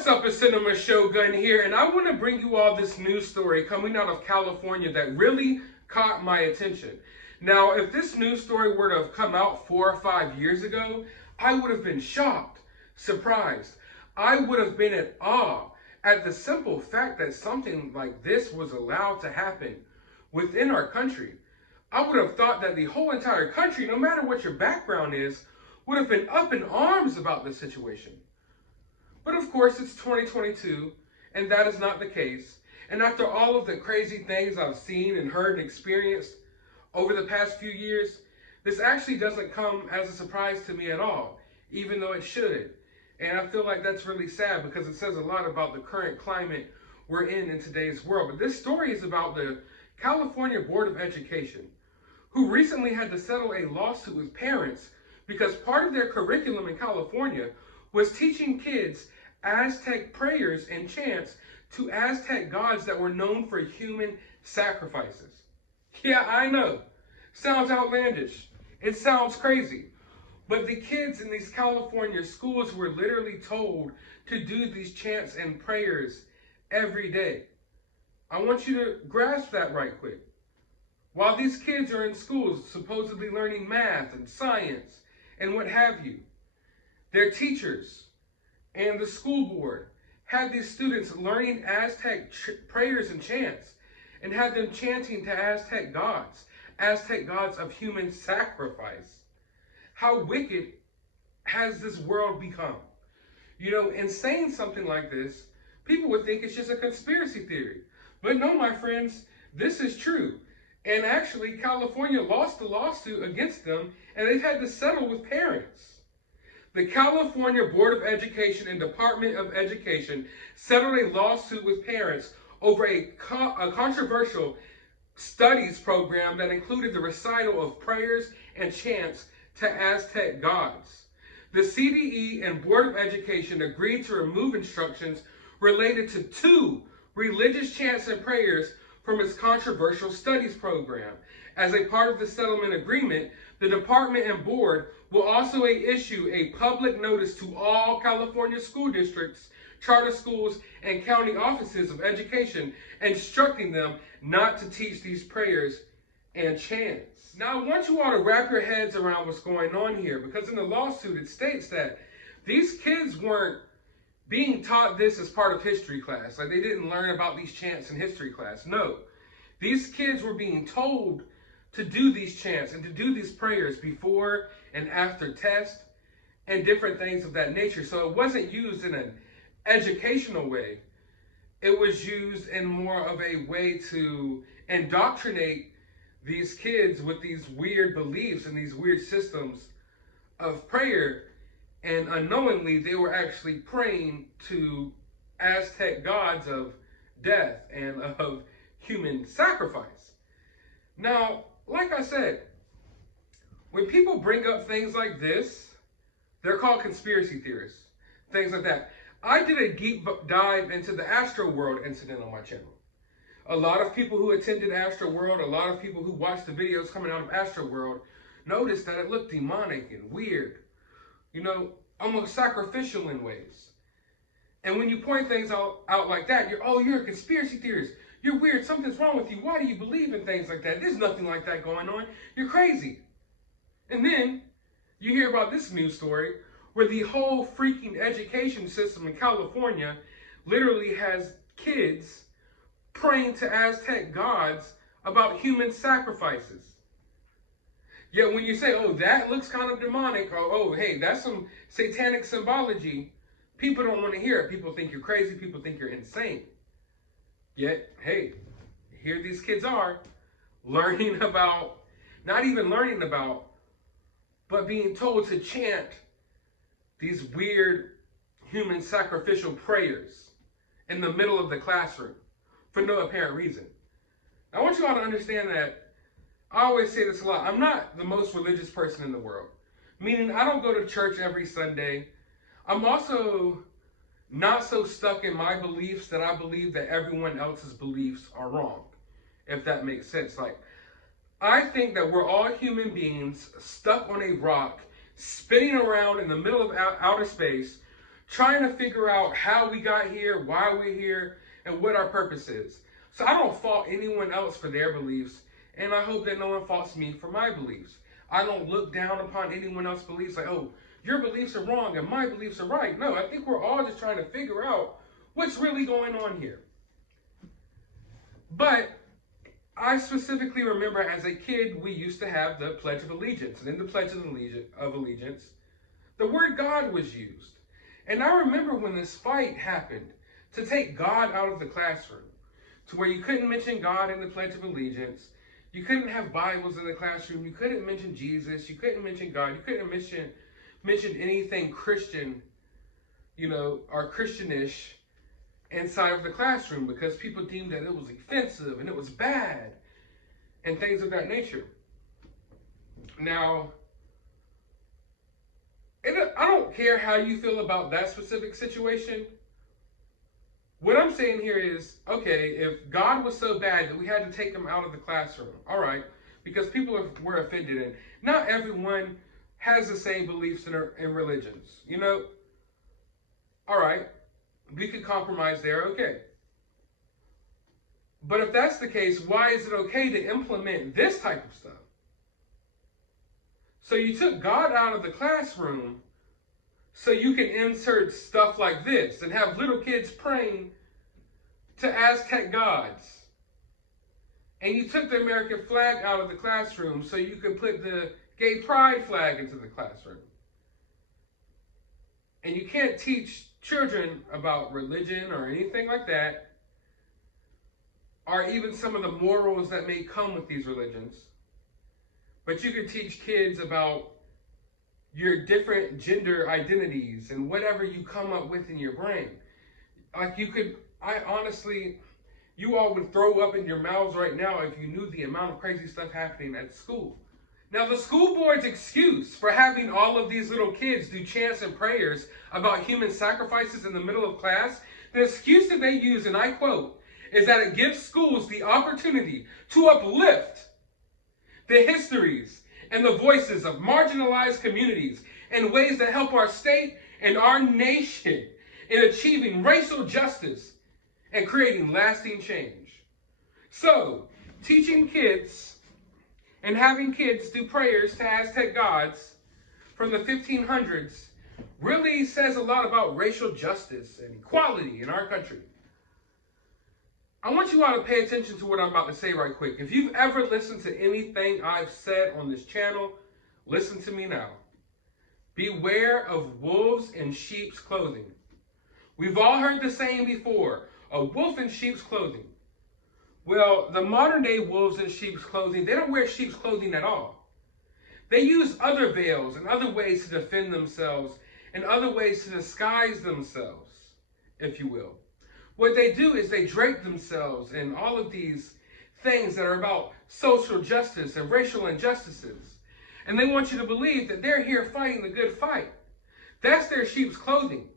What's up, a Cinema Shogun here, and I want to bring you all this news story coming out of California that really caught my attention. Now, if this news story were to have come out 4 or 5 years ago, I would have been shocked, surprised. I would have been in awe at the simple fact that something like this was allowed to happen within our country. I would have thought that the whole entire country, no matter what your background is, would have been up in arms about this situation. But of course, it's 2022, and that is not the case. And after all of the crazy things I've seen and heard and experienced over the past few years, this actually doesn't come as a surprise to me at all, even though it should. And I feel like that's really sad because it says a lot about the current climate we're in today's world. But this story is about the California Board of Education, who recently had to settle a lawsuit with parents because part of their curriculum in California was teaching kids Aztec prayers and chants to Aztec gods that were known for human sacrifices. Yeah, I know. Sounds outlandish. It sounds crazy. But the kids in these California schools were literally told to do these chants and prayers every day. I want you to grasp that right quick. While these kids are in schools supposedly learning math and science and what have you, their teachers and the school board had these students learning Aztec prayers and chants and had them chanting to Aztec gods of human sacrifice. How wicked has this world become? You know, in saying something like this, people would think it's just a conspiracy theory. But no, my friends, this is true. And actually, California lost the lawsuit against them, and they've had to settle with parents. The California Board of Education and Department of Education settled a lawsuit with parents over a controversial studies program that included the recital of prayers and chants to Aztec gods. The CDE and Board of Education agreed to remove instructions related to 2 religious chants and prayers from its controversial studies program. As a part of the settlement agreement, the department and board will also issue a public notice to all California school districts, charter schools, and county offices of education, instructing them not to teach these prayers and chants. Now, I want you all to wrap your heads around what's going on here, because in the lawsuit, it states that these kids weren't being taught this as part of history class. Like, they didn't learn about these chants in history class. No. These kids were being told to do these chants and to do these prayers before and after tests and different things of that nature. So it wasn't used in an educational way. It was used in more of a way to indoctrinate these kids with these weird beliefs and these weird systems of prayer. And unknowingly, they were actually praying to Aztec gods of death and of human sacrifice. Now, like I said, when people bring up things like this, they're called conspiracy theorists, things like that. I did a deep dive into the Astroworld incident on my channel. A lot of people who attended Astroworld, a lot of people who watched the videos coming out of Astroworld, noticed that it looked demonic and weird, you know, almost sacrificial in ways. And when you point things out like that, you're a conspiracy theorist. You're weird. Something's wrong with you. Why do you believe in things like that? There's nothing like that going on. You're crazy. And then you hear about this news story where the whole freaking education system in California literally has kids praying to Aztec gods about human sacrifices. Yet when you say, oh, that looks kind of demonic, or oh, hey, that's some satanic symbology, people don't want to hear it. People think you're crazy. People think you're insane. Yet, hey, here these kids are learning about, not even learning about, but being told to chant these weird human sacrificial prayers in the middle of the classroom for no apparent reason. I want you all to understand that I always say this a lot. I'm not the most religious person in the world, meaning I don't go to church every Sunday. I'm also not so stuck in my beliefs that I believe that everyone else's beliefs are wrong, if that makes sense. Like, I think that we're all human beings stuck on a rock, spinning around in the middle of outer space, trying to figure out how we got here, why we're here, and what our purpose is. So I don't fault anyone else for their beliefs, and I hope that no one faults me for my beliefs. I don't look down upon anyone else's beliefs like, oh, your beliefs are wrong and my beliefs are right. No, I think we're all just trying to figure out what's really going on here. But I specifically remember as a kid, we used to have the Pledge of Allegiance. And in the Pledge of Allegiance, the word God was used. And I remember when this fight happened to take God out of the classroom, to where you couldn't mention God in the Pledge of Allegiance. You couldn't have Bibles in the classroom. You couldn't mention Jesus. You couldn't mention God. You couldn't mention anything Christian, or Christianish inside of the classroom because people deemed that it was offensive and it was bad and things of that nature. Now, I don't care how you feel about that specific situation. What I'm saying here is, okay, if God was so bad that we had to take him out of the classroom, all right, because people were offended, and not everyone has the same beliefs in religions, all right, we could compromise there, okay. But if that's the case, why is it okay to implement this type of stuff? So you took God out of the classroom so you can insert stuff like this and have little kids praying to Aztec gods. And you took the American flag out of the classroom so you could put the gay pride flag into the classroom. And you can't teach children about religion or anything like that, or even some of the morals that may come with these religions. But you could teach kids about your different gender identities and whatever you come up with in your brain. Like you all would throw up in your mouths right now if you knew the amount of crazy stuff happening at school. Now, the school board's excuse for having all of these little kids do chants and prayers about human sacrifices in the middle of class, the excuse that they use, and I quote, is that it gives schools the opportunity to uplift the histories and the voices of marginalized communities in ways that help our state and our nation in achieving racial justice and creating lasting change. So, teaching kids and having kids do prayers to Aztec gods from the 1500s really says a lot about racial justice and equality in our country. I want you all to pay attention to what I'm about to say right quick. If you've ever listened to anything I've said on this channel, listen to me now. Beware of wolves in sheep's clothing. We've all heard the saying before, a wolf in sheep's clothing. Well, the modern day wolves in sheep's clothing, they don't wear sheep's clothing at all. They use other veils and other ways to defend themselves and other ways to disguise themselves, if you will. What they do is they drape themselves in all of these things that are about social justice and racial injustices. And they want you to believe that they're here fighting the good fight. That's their sheep's clothing.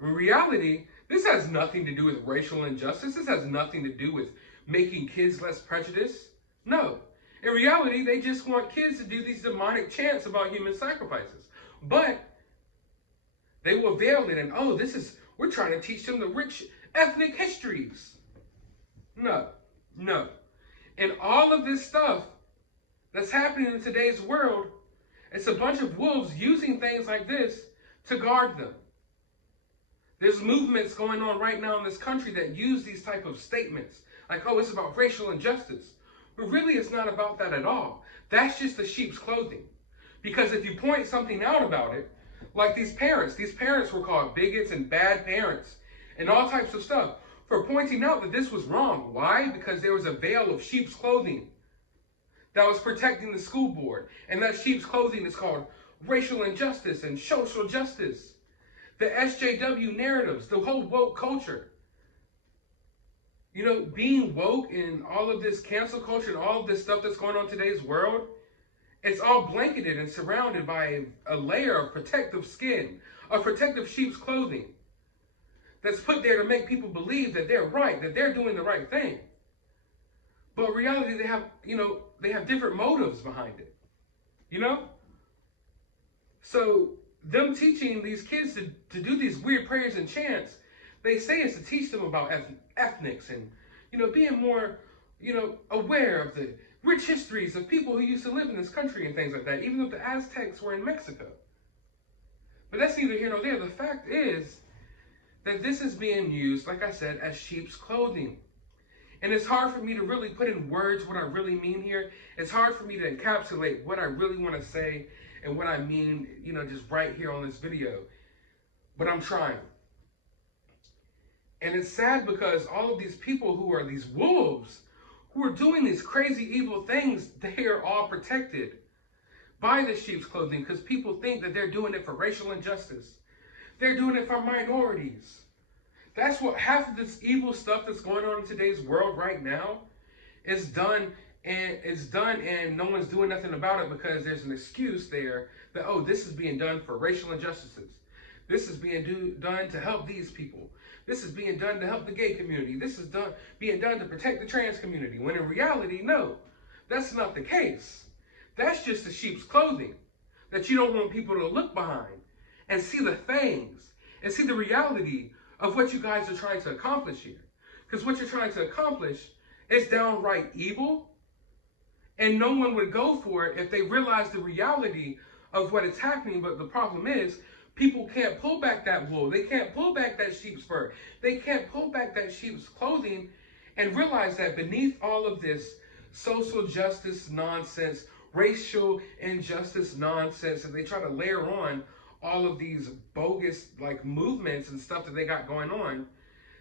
In reality, this has nothing to do with racial injustice. This has nothing to do with making kids less prejudiced. No. In reality, they just want kids to do these demonic chants about human sacrifices. But they will veil it and, we're trying to teach them the rich ethnic histories. No. And all of this stuff that's happening in today's world, it's a bunch of wolves using things like this to guard them. There's movements going on right now in this country that use these type of statements. Like, it's about racial injustice. But really, it's not about that at all. That's just the sheep's clothing. Because if you point something out about it, like these parents were called bigots and bad parents and all types of stuff for pointing out that this was wrong. Why? Because there was a veil of sheep's clothing that was protecting the school board. And that sheep's clothing is called racial injustice and social justice. The SJW narratives, the whole woke culture. Being woke in all of this cancel culture and all of this stuff that's going on in today's world, it's all blanketed and surrounded by a layer of protective skin, of protective sheep's clothing that's put there to make people believe that they're right, that they're doing the right thing. But in reality, they have different motives behind it. So them teaching these kids to do these weird prayers and chants, they say it's to teach them about ethnics and, being more, aware of the rich histories of people who used to live in this country and things like that, even though the Aztecs were in Mexico. But that's neither here nor there. The fact is that this is being used, like I said, as sheep's clothing. And it's hard for me to really put in words what I really mean here. It's hard for me to encapsulate what I really want to say and what I mean, just right here on this video. But I'm trying. And it's sad because all of these people who are these wolves, who are doing these crazy evil things, they are all protected by the sheep's clothing because people think that they're doing it for racial injustice. They're doing it for minorities. That's what half of this evil stuff that's going on in today's world right now is done, and no one's doing nothing about it because there's an excuse there that, oh, this is being done for racial injustices. This is being done to help these people. This is being done to help the gay community. This is being done to protect the trans community. When in reality, no, that's not the case. That's just the sheep's clothing that you don't want people to look behind and see the fangs and see the reality of what you guys are trying to accomplish here. Because what you're trying to accomplish is downright evil, and no one would go for it if they realized the reality of what is happening. But the problem is, people can't pull back that wool. They can't pull back that sheep's fur. They can't pull back that sheep's clothing and realize that beneath all of this social justice nonsense, racial injustice nonsense, and they try to layer on all of these bogus movements and stuff that they got going on,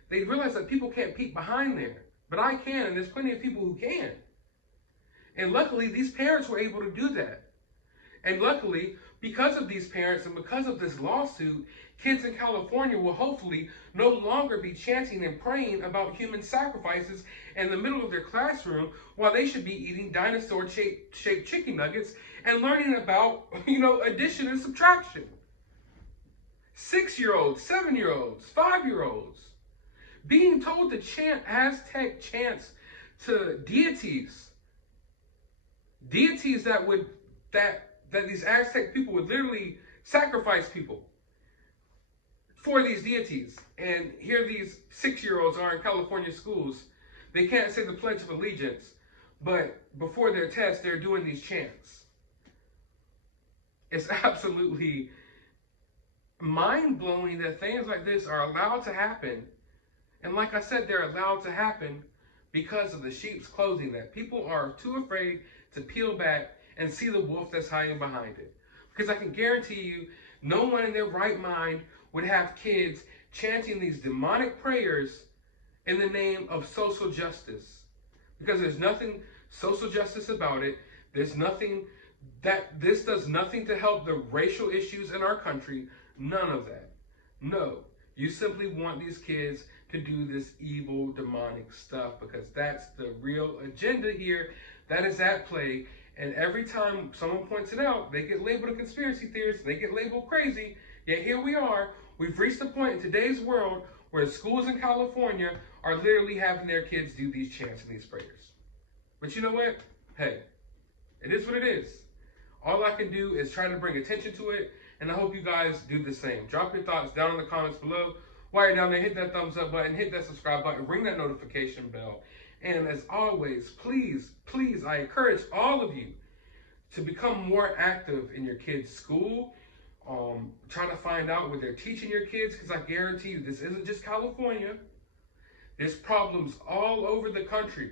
they realize that people can't peek behind there. But I can, and there's plenty of people who can. And luckily, these parents were able to do that. And luckily, because of these parents and because of this lawsuit, kids in California will hopefully no longer be chanting and praying about human sacrifices in the middle of their classroom while they should be eating dinosaur-shaped chicken nuggets and learning about, addition and subtraction. 6-year-olds, 7-year-olds, 5-year-olds being told to chant Aztec chants to deities. Deities that these Aztec people would literally sacrifice people for these deities. And here these 6-year-olds are in California schools. They can't say the Pledge of Allegiance, but before their test, they're doing these chants. It's absolutely mind-blowing that things like this are allowed to happen. And like I said, they're allowed to happen because of the sheep's clothing, that people are too afraid to peel back and see the wolf that's hiding behind it. Because I can guarantee you, no one in their right mind would have kids chanting these demonic prayers in the name of social justice. Because there's nothing social justice about it. There's nothing this does nothing to help the racial issues in our country. None of that. No. You simply want these kids to do this evil, demonic stuff because that's the real agenda here that is at play. And every time someone points it out, they get labeled a conspiracy theorist, they get labeled crazy. Yet here we are. We've reached a point in today's world where schools in California are literally having their kids do these chants and these prayers. But you know what? Hey, it is what it is. All I can do is try to bring attention to it, and I hope you guys do the same. Drop your thoughts down in the comments below. While you're down there, hit that thumbs up button, hit that subscribe button, ring that notification bell. And as always, please, please, I encourage all of you to become more active in your kids' school. Trying to find out what they're teaching your kids, because I guarantee you this isn't just California. There's problems all over the country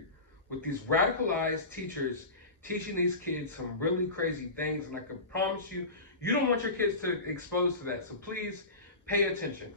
with these radicalized teachers teaching these kids some really crazy things. And I can promise you, you don't want your kids to expose to that. So please pay attention.